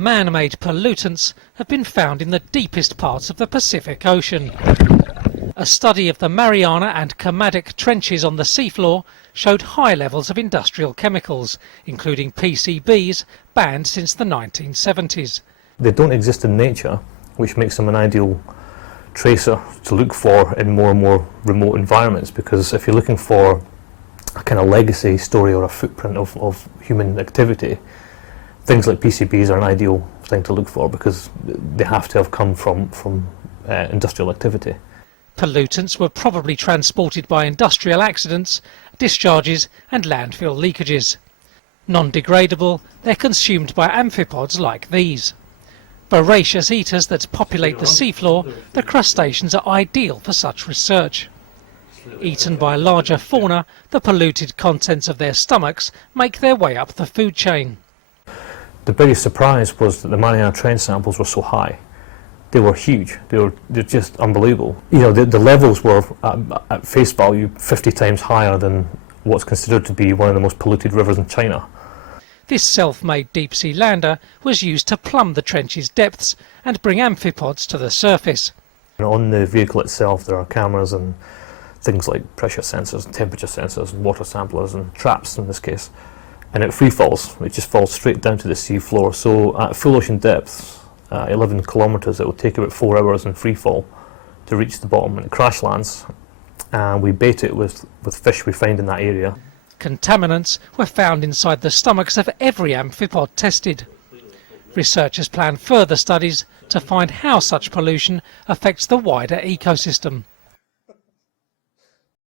Man-made pollutants have been found in the deepest parts of the Pacific Ocean. A study of the Mariana and Kermadec trenches on the seafloor showed high levels of industrial chemicals, including PCBs, banned since the 1970s. They don't exist in nature, which makes them an ideal tracer to look for in more and more remote environments, because if you're looking for a kind of legacy story or a footprint of human activity, things like PCBs are an ideal thing to look for because they have to have come from industrial activity. Pollutants were probably transported by industrial accidents, discharges and landfill leakages. Non-degradable, they're consumed by amphipods like these. Voracious eaters that populate the seafloor, the crustaceans are ideal for such research. Eaten by larger fauna, the polluted contents of their stomachs make their way up the food chain. The biggest surprise was that the Mariana Trench samples were so high. They were huge. They're just unbelievable. You know, the levels were at face value 50 times higher than what's considered to be one of the most polluted rivers in China. This self-made deep-sea lander was used to plumb the trench's depths and bring amphipods to the surface. And on the vehicle itself there are cameras and things like pressure sensors, and temperature sensors, and water samplers and traps in this case. And it free falls. It just falls straight down to the sea floor. So at full ocean depths, 11 kilometres, it will take about 4 hours in free fall to reach the bottom, and it crash lands. And we bait it with fish we find in that area. Contaminants were found inside the stomachs of every amphipod tested. Researchers plan further studies to find how such pollution affects the wider ecosystem.